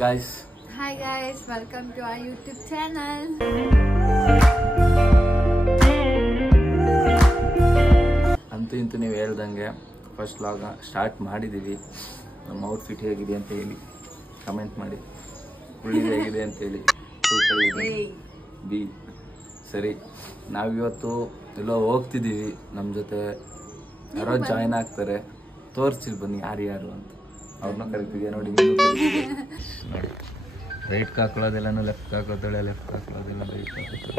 Guys. Hi guys, welcome to our YouTube channel. ಅಂತೂ ಇಂತೂ ನೀವು ಹೇಳ್ದಂಗೆ ಫಸ್ಟ್ ವ್ಲಾಗ್ ಸ್ಟಾರ್ಟ್ ಮಾಡಿದ್ದೀವಿ. ನಮ್ಮ ಔಟ್ಫಿಟ್ ಹೇಗಿದೆ ಅಂತ ಹೇಳಿ ಕಮೆಂಟ್ ಮಾಡಿ. ಉಳ್ಳಿದು ಹೇಗಿದೆ ಅಂತ ಹೇಳಿ ಬಿ ಸರಿ. ನಾವಿವತ್ತು ಎಲ್ಲೋ ಹೋಗ್ತಿದ್ದೀವಿ. ನಮ್ಮ ಜೊತೆ ಯಾರೋ ಜಾಯ್ನ್ ಆಗ್ತಾರೆ. ತೋರಿಸ್ತಿಲ್ ಬನ್ನಿ ಯಾರು ಅಂತ. ಅವ್ರನ್ನ ಕರಿತಿದ್ಯಾ ನೋಡಿ. ನೋಡಿ ರೈಟ್ ಹಾಕೊಳ್ಳೋದೆಲ್ಲನೂ ಲೆಫ್ಟ್ ಹಾಕೋತಾಳೆ, ಲೆಫ್ಟ್ ಹಾಕೊಳ್ಳೋದೆಲ್ಲ ರೈಟ್ ಹಾಕೋತಾಳೆ.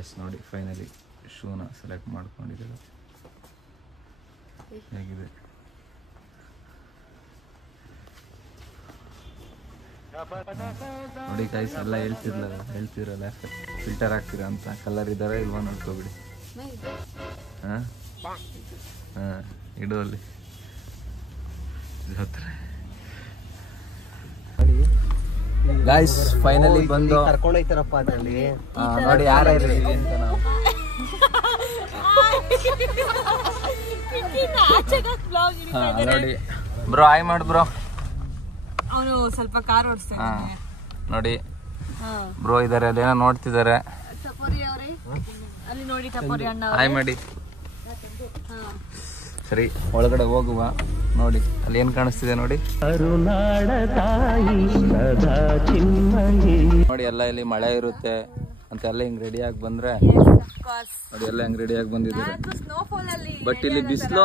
ಎಸ್ ನೋಡಿ ಫೈನಲಿ ಶೂನ ಸೆಲೆಕ್ಟ್ ಮಾಡ್ಕೊಂಡಿದ್ದಾರೆ. ಹೇಗಿದೆ ನೋಡಿ ಗೈಸ್. ಎಲ್ಲ ಹೇಳ್ತಿರಲ್ಲ ಫಿಲ್ಟರ್ ಹಾಕ್ತೀರಾ ಅಂತ. ಕಲರ್ ಇದ್ದಾರ ಇಲ್ವಾ ನೋಡ್ಕೊಬಿಡಿ. ಹಾಂ ಇಡು ಅಲ್ಲಿ ಗೈಸ್. ಫೈನಲಿ ಬಂದು ಕರ್ಕೊಂಡೋಯ್ತಾರಪ್ಪ ಅದರಲ್ಲಿ. ನೋಡಿ ಯಾರ್ಯಾರು ಅಂತ ನಾವು ನೋಡಿ. ಬ್ರೋ ಆಯ್ ಮಾಡು ಬ್ರೋ. ಅವನು ಸ್ವಲ್ಪ ಕಾರ್ ಓಡಿಸ್ತಾನೆ ನೋಡಿ. ಬ್ರೋ ಇದಾರೆ, ಅದೇನೋ ನೋಡ್ತಿದ್ದಾರೆ. ಅಲ್ಲಿ ನೋಡಿ ಟಪೋರಿ ಅಣ್ಣ ಆಯ್ ಮಾಡಿ. ಸರಿ ಒಳಗಡೆ ಹೋಗುವ. ನೋಡಿ ಅಲ್ಲಿ ಏನ್ ಕಾಣಿಸ್ತಿದೆ ನೋಡಿ. ನೋಡಿ ಎಲ್ಲ ಇಲ್ಲಿ ಮಳೆ ಇರುತ್ತೆ ಅಂತ ಎಲ್ಲ ಹಿಂಗ್ ರೆಡಿ ಆಗಿ ಬಂದ್ರೆ ನೋಡಿ ಎಲ್ಲ ಹಿಂಗ್ ರೆಡಿ ಆಗಿ ಬಂದಿದ್ದಾರೆ. ಬಟ್ ಇಲ್ಲಿ ಬಿಸಿಲು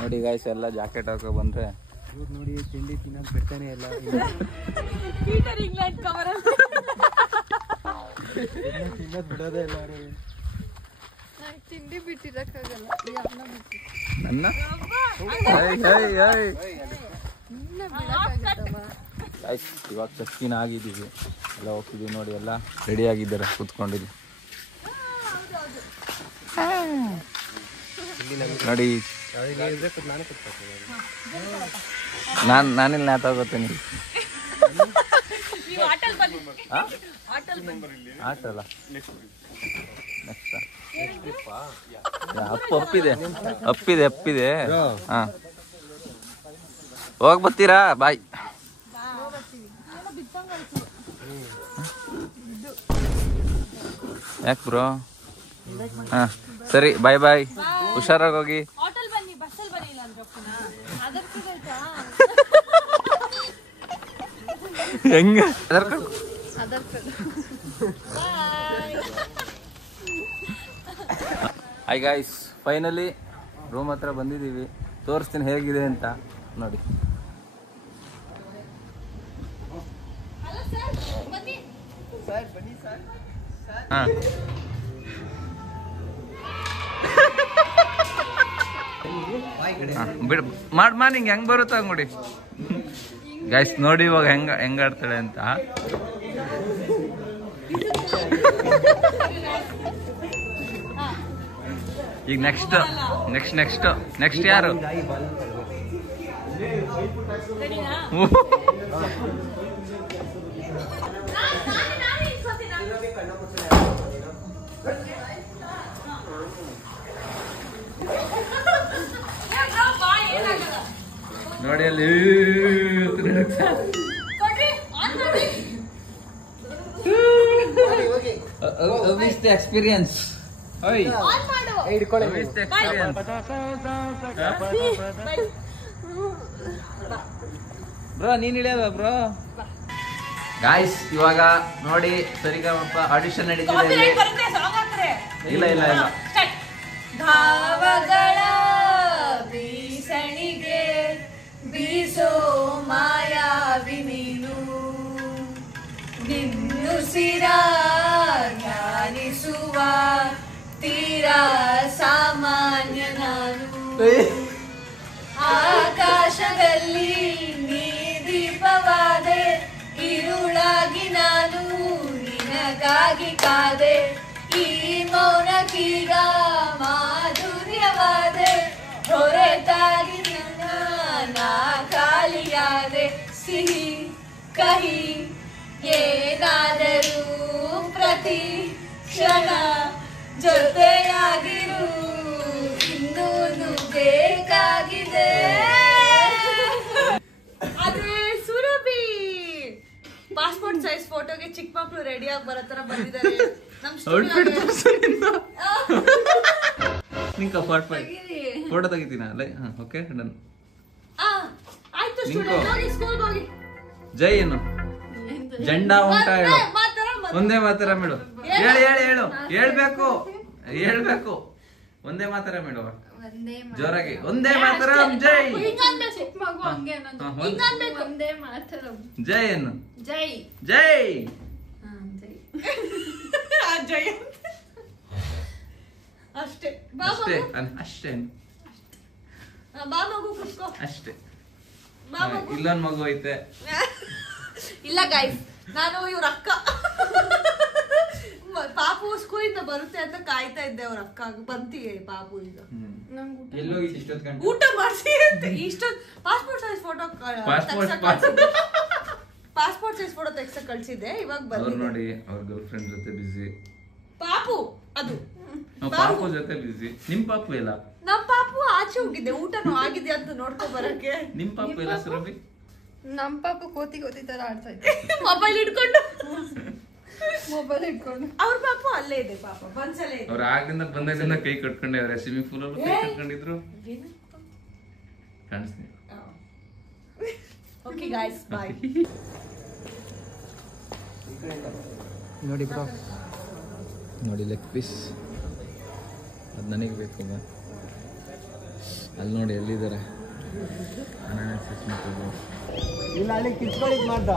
ನೋಡಿ ಗಾಯ್ಸ್. ಎಲ್ಲ ಜಾಕೆಟ್ ಹಾಕೋ ಬಂದ್ರೆ ನೋಡಿ ತಿಂಡಿ ತಿನ್ನಕ್ ಬಿಡ್ತಾನೆ ಇಲ್ಲ. ಬಿಡೋದೇ ಇಲ್ಲ ತಿಂಡಿ ಬಿಟ್ಟಿರಕ್ಕಾಗಲ್ಲ. ನನ್ನ ಇವಾಗ ಚಸ್ಕಿನ ಆಗಿದ್ದೀವಿ. ಎಲ್ಲ ಹೋಗ್ತಿದ್ದೀವಿ ನೋಡಿ. ಎಲ್ಲ ರೆಡಿ ಆಗಿದ್ದಾರೆ ಕೂತ್ಕೊಂಡಿದ್ವಿ ನೋಡಿ. ನಾನಿಲ್ಲಿ ನೇತಾಗೋತೀನಿ. ಆಟಲ್ಲ ನೆಕ್ಸ್ಟ್ ಅಪ್ಪಿದೆ. ಹಾ ಹೋಗ್ ಬರ್ತೀರಾ? ಬಾಯ್. ಯಾಕೆ ಬ್ರೋ? ಹಾ ಸರಿ ಬಾಯ್ ಬಾಯ್. ಹುಷಾರಾಗಿ ಹೋಗಿ. ಹೆಂಗ ಹಾಯ್ ಗಾಯ್ಸ್. ಫೈನಲಿ ರೂಮ್ ಹತ್ರ ಬಂದಿದ್ದೀವಿ. ತೋರಿಸ್ತೀನಿ ಹೇಗಿದೆ ಅಂತ ನೋಡಿ. ಹಾಂ ಬಿಡ್ ಮಾಡಿ ಹಿಂಗೆ ಹೆಂಗೆ ಬರುತ್ತೆ ಹಂಗೆ ನೋಡಿ ಗೈಸ್. ನೋಡಿ ಇವಾಗ ಹೆಂಗ ಆಡ್ತಾಳೆ ಅಂತ. ಈಗ ನೆಕ್ಸ್ಟ್ ಯಾರು? ನೋಡಿ ಅಲ್ಲಿ ಎಕ್ಸ್ಪೀರಿಯನ್ಸ್. ಬ್ರೋ ನೀನ್ ಇಳಿಯಲ್ವ ಬ್ರೋ? ಗಾಯ್ಸ್ ಇವಾಗ ನೋಡಿ ಸರಿಗಮಪ ಆಡಿಷನ್ ನಡೀತಿದೆ. ಇಲ್ಲ ಭಾವಗಳ ಬೀಸಣಿಗೆ ಬೀಸೋ ಮಾಯಾವಿ ನೀನು. ನಿನ್ನುಸಿರ ಜ್ಞಾನಿಸುವ ತೀರಾ ಸಾಮಾನ್ಯ ನಾನು. ಆಕಾಶದಲ್ಲಿ ನೀ ದೀಪವಾದೆ, ಇರುಳಾಗಿ ನಾನು ನಿನಗಾಗಿ ಕಾದೆ. ಈ ಮೌನಕ್ಕೀಗ ಮಾಧುರ್ಯವಾದೆ, ಹೊರತಾಗಿ ನನ್ನ ಖಾಲಿಯಾದೆ. ಸಿಹಿ ಕಹಿ ಏನಾದರೂ ಪ್ರತಿ ಕ್ಷಣ ಜೊತೆಯಾಗಿರು ಇನ್ನೂನು ಬೇಕಾಗಿದೆ. ಅದೇ ಸುರಭಿ ಪಾಸ್ಪೋರ್ಟ್ ಸೈಜ್ ಫೋಟೋಗೆ ಚಿಕ್ಕ ಮಕ್ಳು ರೆಡಿ ಆಗಿ ಬರೋ ತರ ಬಂದಿದ್ದಾರೆ. ಫೋಟೋ ತೆಗಿತೀನ ಅಲ್ಲ? Okay done. ಆಯ್ತು ಸ್ಟೂಡೆಂಟ್ ಹೋಗಿ ಸ್ಕೂಲ್ಗೆ ಹೋಗಿ. ಜೈ ಏನು ಜೆಂಡಾ ಉಂಟಾ ಹೇಳು. ಒಂದೇ ಮಾತರ ಮೇಡು. ಹೇಳು ಹೇಳ್ಬೇಕು. ಒಂದೇ ಮಾತರ ಮೇಡು ಜೋರಾಗಿ. ಒಂದೇ ಮಾತರ ಜೈ. ಜೈ ಏನು ಜೈ ಜೈ ಜೈ ಅಷ್ಟೇ. ಅಷ್ಟೇ ಬಾ ಮಗು ಕುತ್ಕೋ ಅಷ್ಟೇ. ಇಲ್ಲೊಂದ್ ಮಗು ಐತೆ. ಇಲ್ಲ ಗೈಸ್, ನಾನು ಇವ್ರ ಅಕ್ಕ ಪಾಪು ಸ್ಕೂಲಿಂದ ಬರುತ್ತೆ ಅಂತ ಕಾಯ್ತಾ ಇದ್ದೆ. ಅವ್ರ ಅಕ್ಕ ಬಂತಿಗೆ ಪಾಪು ಈಗ ಊಟ ಮಾಡಿಸಿ ಇಷ್ಟೊಂದು ಪಾಸ್ಪೋರ್ಟ್ ಸೈಜ್ ಫೋಟೋ ತೆಗ್ಸ ಕಳ್ಸಿದ್ದೆ. ಇವಾಗ ಬಂದು ನೋಡಿ ಅವ್ರ ಗರ್ಲ್ ಫ್ರೆಂಡ್ ಜೊತೆ ಬಿಸಿ. ಪಾಪು ಅದು ಪಾಪು ಜೊತೆ ಬಿಸಿ. ನಿಮ್ ಪಾಪು ಇಲ್ಲ? ನಮ್ ಪಾಪು ಆಚೆ ಹೋಗಿದ್ದೆ ಊಟನೂ ಆಗಿದೆ ಅಂತ ನೋಡ್ಕೊ ಬರಕ್ಕೆ. ನಿಮ್ ಪಾಪು ಇಲ್ಲ ಸುರಭಿ? ನಮ್ ಪಾಪ ಕೋತಿ ತರ ಆಡ್ತಾ ಇದ್ದೆ ಮೊಬೈಲ್ ಇಟ್ಕೊಂಡು. ಅವ್ರ ಪಾಪ ಅಲ್ಲೇ ಇದೆ. ಪಾಪ ಬನ್ಸಲೇ ಇದೆ. ಅವ್ರ ಆಗ್ಲಿಂದ ಬಂದಾಗಿಂದ ಕೈ ಕಟ್ಕೊಂಡೆ ಅವ್ರೆ. ಸ್ವಿಮ್ಮಿಂಗ್ ಪೂಲ್ ಅಲ್ಲಿ ಕೈ ಕಟ್ಕೊಂಡಿದ್ರು ಕಾಣಿಸ್ತೀನಿ. Okay guys bye. ನೋಡಿ ಬ್ರೋ, ನೋಡಿ ಲೆಗ್ ಪೀಸ್ ಅದು ನನಗೆ ಬೇಕು. ಅಲ್ಲಿ ನೋಡಿ ಎಲ್ಲಿದ್ದಾರೆ ಇಲ್ಲ ಅಲ್ಲಿ ಕಿತ್ಕೊಳ್ಳಿ ಮಾಡ್ದ.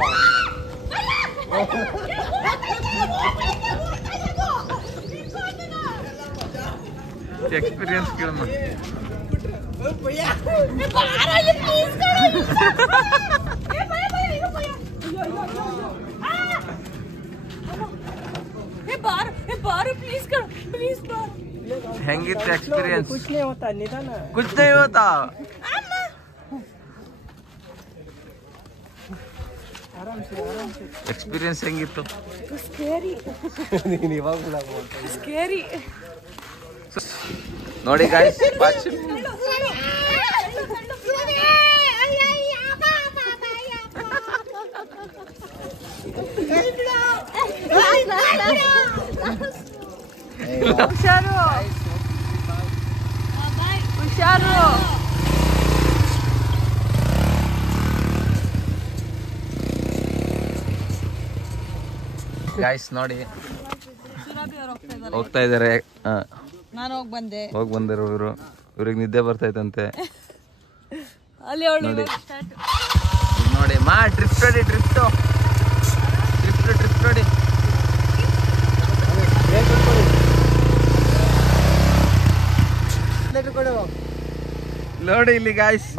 ಎಕ್ಸ್ಪೀರಿಯನ್ಸ್ ಕೇಳಮ್ಮ. ಹೆಂಗಿತ್ತು ಎಕ್ಸ್ಪೀರಿಯನ್ಸ್? कुछ नहीं होता, निदान कुछ नहीं होता. ಎಕ್ಸ್ಪೀರಿಯನ್ಸ್ ಹೆಂಗಿತ್ತು? ನೀನು ಇವಾಗ ನೋಡಿ ಗಾಯ್ಸ್, ಹುಷಾರು. ಗಾಯ್ಸ್ ನೋಡಿ ಹೋಗ್ತಾ ಇದಾರೆ. ನಾನು ಹೋಗಿ ಬಂದರು ಇವರು. ಇವ್ರಿಗೆ ನಿದ್ದೆ ಬರ್ತೈತಂತೆ. ಅಲ್ಲಿ ನೋಡಿ ನೋಡಿ ಮಾ ಡ್ರಿಫ್ಟ್ ನೋಡಿ. ಡ್ರಿಫ್ಟ್ ನೋಡಿ. ನೋಡಿ ಇಲ್ಲಿ ಗಾಯ್ಸ್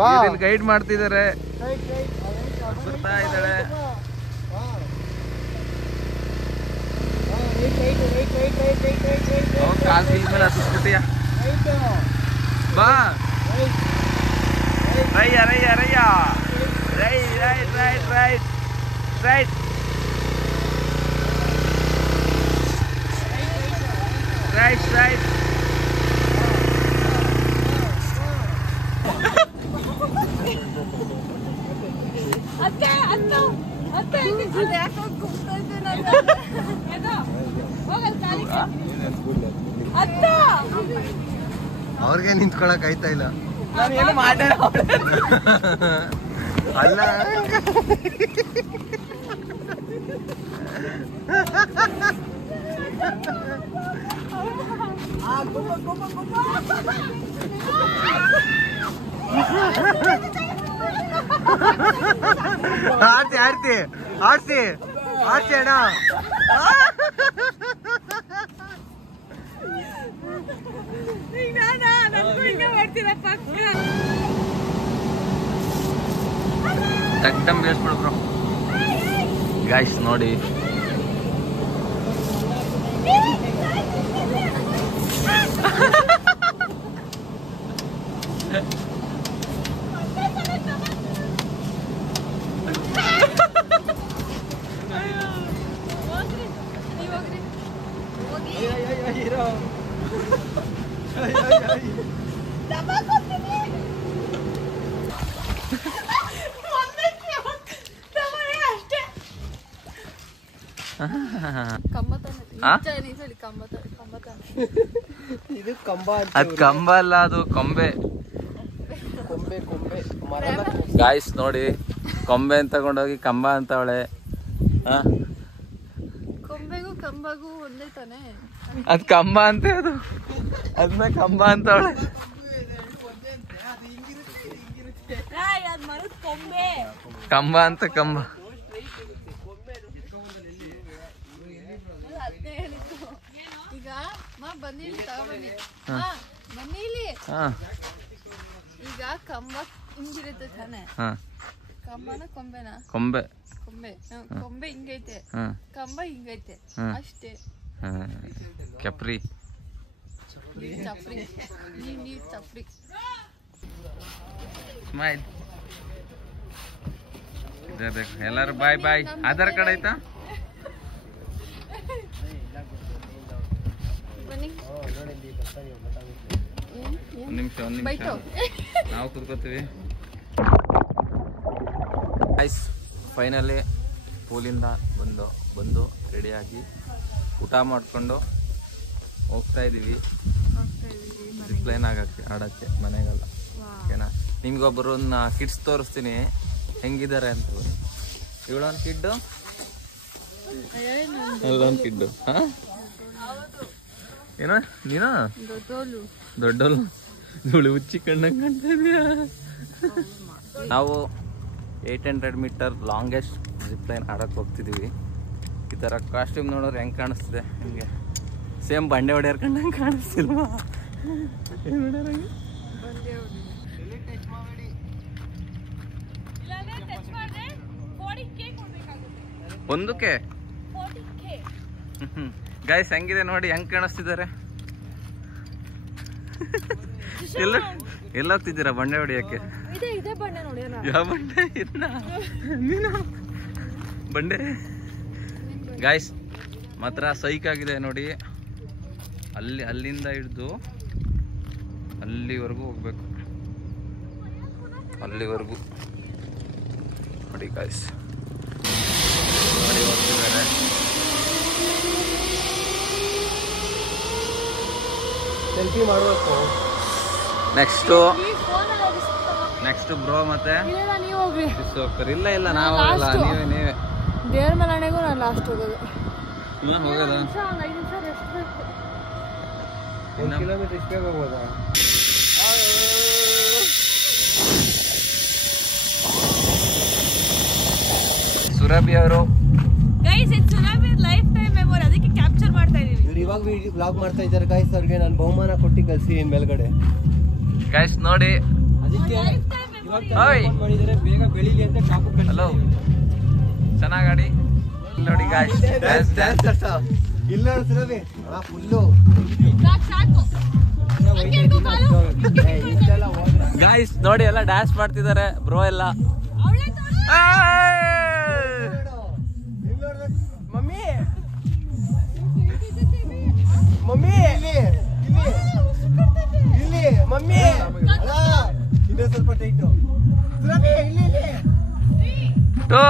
ಗೈಡ್ ಮಾಡ್ತಿದ್ದಾರೆ. ಬರ್ತಾ ಇದ್ದಾಳೆ. ಕಾಲ್ ಬೀಲ್ ಮೇಲೆ ಹತ್ತಿಸ್ಬಿಟ್ಟಿಯ. ಬಾ ರಯ್ಯ ರೈಟ್ ಅವ್ರಿಗೆ ನಿಂತ್ಕೊಳಕ್ ಆಯ್ತಾ ಇಲ್ಲ. ಅಲ್ಲ ಆಡ್ತಿ ಆಡ್ತಿ ಆಡ್ಸಿ ಆಡ್ಸಿ ಅಣ್ಣ. ಟಕ್ಟಮ್ ಬೇಸ್ಬಿಡ್ಬ್ರು ಗಾಯ್ಸ್ ನೋಡಿ. ಇದು ಕಂಬ ಅದ್ ಕಂಬ ಅಲ್ಲ, ಅದು ಕೊಂಬೆ. ಕೊಂಬೆ ಕೊಂಬೆ ಮರ. ಗಾಯ್ಸ್ ನೋಡಿ, ಕೊಂಬೆ ಅಂತ ತಗೊಂಡೋಗಿ ಕಂಬ ಅಂತವಳೆ. ಕೊಂಬೆಗೂ ಕಂಬಗೂ ಒಂದೇ ತಾನೆ. ಅದ್ ಕಂಬ ಅಂತೆ, ಅದು ಅದನ್ನ ಕಂಬ ಅಂತವಳೆ. ಕಂಬ ಅಂತ ಕಂಬ. ಈಗ ಬನ್ನಿ ತಗೊಬನ್ನಿ, ಬನ್ನಿ ಇಲ್ಲಿ. ಈಗ ಕಂಬ ಹಿಂಗಿರುತ್ತೆ ತಾನೆ. ಕಂಬನ ಕೊಂಬೆನಾ? ಕೊಂಬೆ. ಕೊಂಬೆ ಹಿಂಗೈತೆ, ಕಂಬ ಹಿಂಗೈತೆ ಅಷ್ಟೇ. ಕೆಪ್ರಿ ಚಪ್ರಿ. ನೀವ್ ಚಪ್ರಿ. ಸ್ಮೈಲ್. ಎಲ್ಲರೂ ಬಾಯ್ ಬಾಯ್. ಆಧಾರ್ ಕಾರ್ಡ್ ಆಯ್ತಾ? ಒಂದ್ ನಿಮಿಷ ನಾವು ಕೂತ್ಕೋತೀವಿ. ಫೈನಲಿ ಪೂಲಿಂದ ಬಂದು ರೆಡಿಯಾಗಿ ಊಟ ಮಾಡಿಕೊಂಡು ಹೋಗ್ತಾ ಇದೀವಿ ಜಿಪ್ಲೈನ್ ಆಡಕ್ಕೆ ಮನೆಗಲ್ಲ. ಓಕೆನಾ? ನಿಮ್ಗೊಬ್ಬರು ಕಿಡ್ಸ್ ತೋರಿಸ್ತೀನಿ ಹೆಂಗಿದ್ದಾರೆ ಅಂತ. ಇವಳೊಂದು ಕಿಡ್ಡು, ಅಲ್ಲೊಂದು ಕಿಡ್ಡು. ಏನೋ ನೀನು ದೊಡ್ಡೋಳು ಇವಳು ಹುಚ್ಚಿ ಕಣ್ಣಂಗೆ ಕಾಣ್ತಾ ಇದೀಯಾ? ನಾವು 800 ಮೀಟರ್ ಲಾಂಗೆಸ್ಟ್ ಜಿಪ್ಲೈನ್ ಆಡಕ್ಕೆ ಹೋಗ್ತಿದ್ದೀವಿ. ಈ ಥರ ಕಾಸ್ಟ್ಯೂಮ್ ನೋಡೋರು ಹೆಂಗೆ ಕಾಣಿಸ್ತಿದೆ? ಹಿಂಗೆ ಸೇಮ್ ಬಂಡೆ ಹೊಡೆಯರ್ ಕಂಡಂಗೆ ಕಾಣಿಸ್ತಿಲ್ವಾ? ಒಂದಕ್ಕೆ ಗೈಸ್ ಹೆಂಗಿದೆ ನೋಡಿ, ಹೆಂಗ್ ಕಾಣಿಸ್ತಿದ್ದಾರೆ. ಎಲ್ಲ ಹೋಗ್ತಿದ್ದೀರಾ ಬಂಡೆ ಹೊಡಿಯಕ್ಕೆ? ಯಾವ ಬಂಡೆ? ನೀನು ಬಂಡೆ ಗಾಯ್ಸ್ ಮಾತ್ರ ಸೈಕ್ ಆಗಿದೆ ನೋಡಿ. ಅಲ್ಲಿಂದ ಹಿಡಿದು ಅಲ್ಲಿವರೆಗೂ ಹೋಗ್ಬೇಕು, ಅಲ್ಲಿವರೆಗೂ ನೋಡಿ ಗಾಯ್ಸ್. ಹೋಗ್ತಿದ್ದಾರೆ. ಸೆಲ್ಫಿ ಮಾಡಬೇಕು. ನೆಕ್ಸ್ಟ್ ಬ್ರೋ ಮತ್ತೆ ಇಲ್ಲ ನಾವಲ್ಲ, ನೀವೇ ದೇವ್ರ ಮನೆಗೂ ನಾನು ಲಾಸ್ಟ್ ಹೋಗೋದು. ಹೋಗೋದ? 1 ಕಿಲೋಮೀಟರ್ ಇಷ್ಟೇ ಹೋಗೋದಾ? ಸುರಭಿ ಅವರು ಲೈಫ್ ಟೈಮ್ ಮೆಮೊರಿ, ಅದಕ್ಕೆ ಕ್ಯಾಪ್ಚರ್ ಮಾಡ್ತಾ ಇದೀವಿ. ಇವ್ರು ಇವಾಗ ವ್ಲಾಗ್ ಮಾಡ್ತಾ ಇದ್ದಾರೆ ಗಾಯ್ಸ್. ಅವ್ರಿಗೆ ನಾನು ಬಹುಮಾನ ಕೊಟ್ಟು ಕಳ್ಸಿ ಮೇಲ್ಗಡೆ. ಗಾಯ್ಸ್ ನೋಡಿ, ಅದಕ್ಕೆ ಮಾಡಿದರೆ ಬೇಗ ಬೆಳಿಲಿ ಅಂತ ಟಾಪ್. ಹಲೋ, ಚೆನ್ನಾಗಿ ನೋಡಿ ಗಾಯ್ಸ್. ಇಲ್ಲ ಸುರಭಿ ಫುಲ್ಲು ಗಾಯ್ಸ್ ನೋಡಿ, ಎಲ್ಲ ಡ್ಯಾನ್ಸ್ ಮಾಡ್ತಿದ್ದಾರೆ ಬ್ರೋ ಎಲ್ಲ. ಮಮ್ಮಿ ಮಮ್ಮಿ ಇಲ್ಲಿ ಮಮ್ಮಿ ಇದೆ ಸ್ವಲ್ಪ ಟೈಟು. ಸುರಭಿ ಇಲ್ಲಿ 2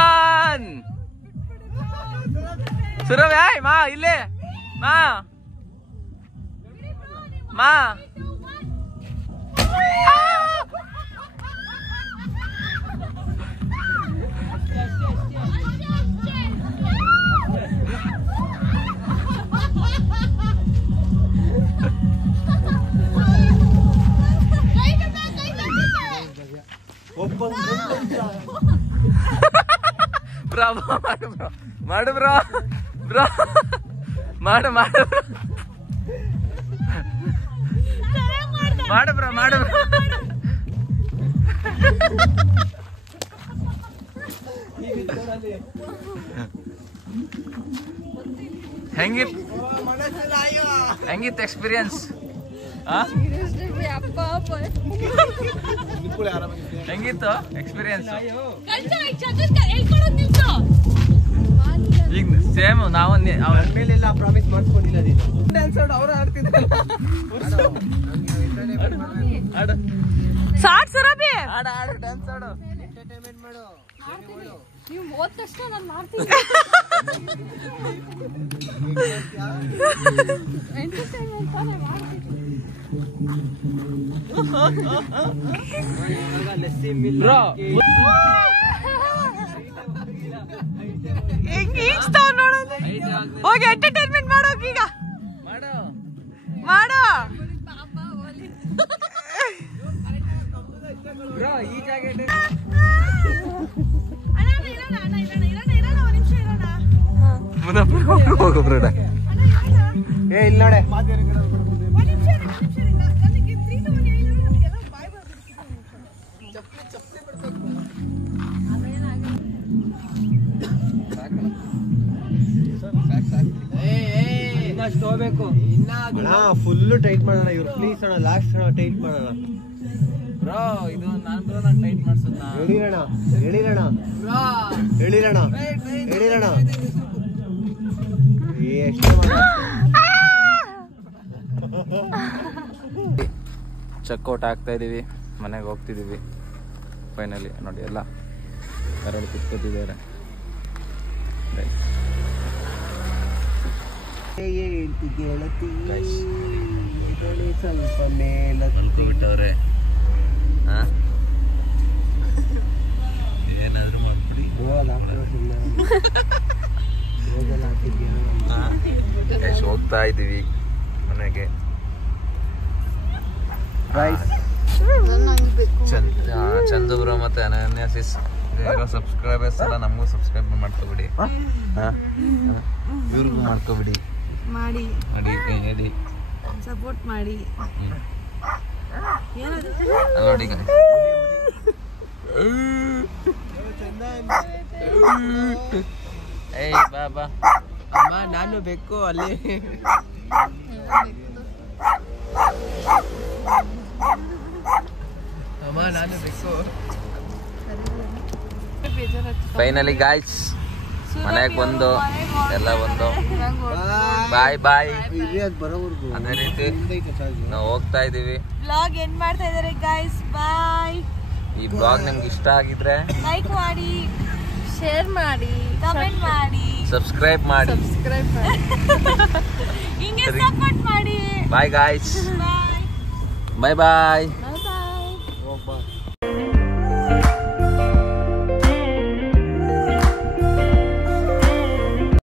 1 ಸುರಭಿ ಮಾ ಇಲ್ಲೇ ಮಾ ಮಾಡು ಬ್ರೋ ಹೆಂಗಿತ್ತು ಎಕ್ಸ್ಪೀರಿಯನ್ಸ್? ಹೆಂಗಿತ್ತು ಎಕ್ಸ್ಪೀರಿಯನ್ಸ್? ಈಗ ಸೇಮ್ ನಾವು ಮೇಲೆಲ್ಲ ಪ್ರಾಮಿಸ್ ಮಾಡ್ಕೊಂಡಿಲ್ಲ ನೀನು ಡ್ಯಾನ್ಸ್ ಆಡು ಅವ್ರು ಆಡ್ತಿದ್ದಾರೆ ಸಾಟ್ ಸುರಭಿ ಆಡು ಡ್ಯಾನ್ಸ್ ಆಡು ಎಂಟರ್ಟೈನ್ಮೆಂಟ್ ಮಾಡು ನೀವು ಹೋದ ತಕ್ಷಣ ನಾನು ಮಾಡ್ತೀನಿ ಎಂಟರ್ಟೈನ್ಮೆಂಟ್ ತಾನೇ ಮಾಡ್ತೀನಿ ಹೋಗಿ ಎಂಟರ್ಟೈನ್ಮೆಂಟ್ ಮಾಡೋಕೆ ಈಗ ಮಾಡೋ ಈ ಜಾಗ ಹೋಗ್ಬಿಡ ಏ ಇಲ್ಲಿ ನೋಡೆ ಇನ್ನಷ್ಟು ಹೋಗ್ಬೇಕು ಫುಲ್ ಟೈಟ್ ಮಾಡೋಣ ಇವ್ರು ಪ್ಲೀಸ್ ಅಣ್ಣ ಲಾಸ್ಟ್ ಅಣ್ಣ ಟೈಟ್ ಮಾಡೋಣ ಬ್ರೋ ಇದು ನಾನು ಬ್ರೋ ನಾನು ಟೈಟ್ ಮಾಡ್ಸೋಣ ಹೇಳಿರಣ ಎಷ್ಟು ಚೆಕ್ಔಟ್ ಆಗ್ತಾ ಇದೀವಿ, ಮನೆಗೆ ಹೋಗ್ತಿದೀವಿ ಫೈನಲಿ. ನೋಡಿ ಎಲ್ಲ ಎರಡು ಕುತ್ಕೋತಿದ್ದಾರೆ. ಸ್ವಲ್ಪ ಮೇಲತ್ತುಬಿಟ್ಟವ್ರೆ. ಏನಾದ್ರು ಮಾಡ್ಬಿಡಿ. ಹೋಗ್ತಾ ಇದೀವಿ ಮನೆಗೆ. ಚಂದು ಬ್ರೋ ಮತ್ತೆ ಅನನ್ಯಾಸಿಸ್ ಸಬ್ಸ್ಕ್ರೈಬರ್ಸ್ ಎಲ್ಲ ನಮಗೂ ಸಬ್ಸ್ಕ್ರೈಬ್ ಮಾಡ್ಕೊಬಿಡಿ, ಇವ್ರಿಗೂ ಮಾಡ್ಕೊಬಿಡಿ, ಮಾಡಿ ಹೇಳಿ ಸಪೋರ್ಟ್ ಮಾಡಿ. ನೋಡಿ ಏಯ್ ಬಾ ಬಾ ಅಮ್ಮ ನಾನು ಬೇಕು ಅಲ್ಲಿ. ಅಮ್ಮ ನಾನು ಬೇಕು. ಫೈನಲಿ ಗಾಯ್ಸ್ ಮನೆಗೆ ಬಂದು ಎಲ್ಲ ಒಂದು ಬಾಯ್ ಬರೋವರೆಗೂ ಅದೇ ರೀತಿ ನಾವು ಹೋಗ್ತಾ ಇದೀವಿ. ಬ್ಲಾಗ್ ಎಂಡ್ ಮಾಡ್ತಾ ಇದ್ದಾರೆ ಗಾಯ್ಸ್. ಬಾಯ್. ಈ ಬ್ಲಾಗ್ ನಿಮ್ಗೆ ಇಷ್ಟ ಆಗಿದ್ರೆ ಲೈಕ್ ಮಾಡಿ, ಶೇರ್ ಮಾಡಿ, ಕಮೆಂಟ್ ಮಾಡಿ, ಸಬ್ಸ್ಕ್ರೈಬ್ ಮಾಡಿ, ಹಿಂಗೆ ಸಪೋರ್ಟ್ ಮಾಡಿ. ಬಾಯ್ ಗಾಯ್ಸ್, ಬಾಯ್ ಬಾಯ್ ಬಾಯ್.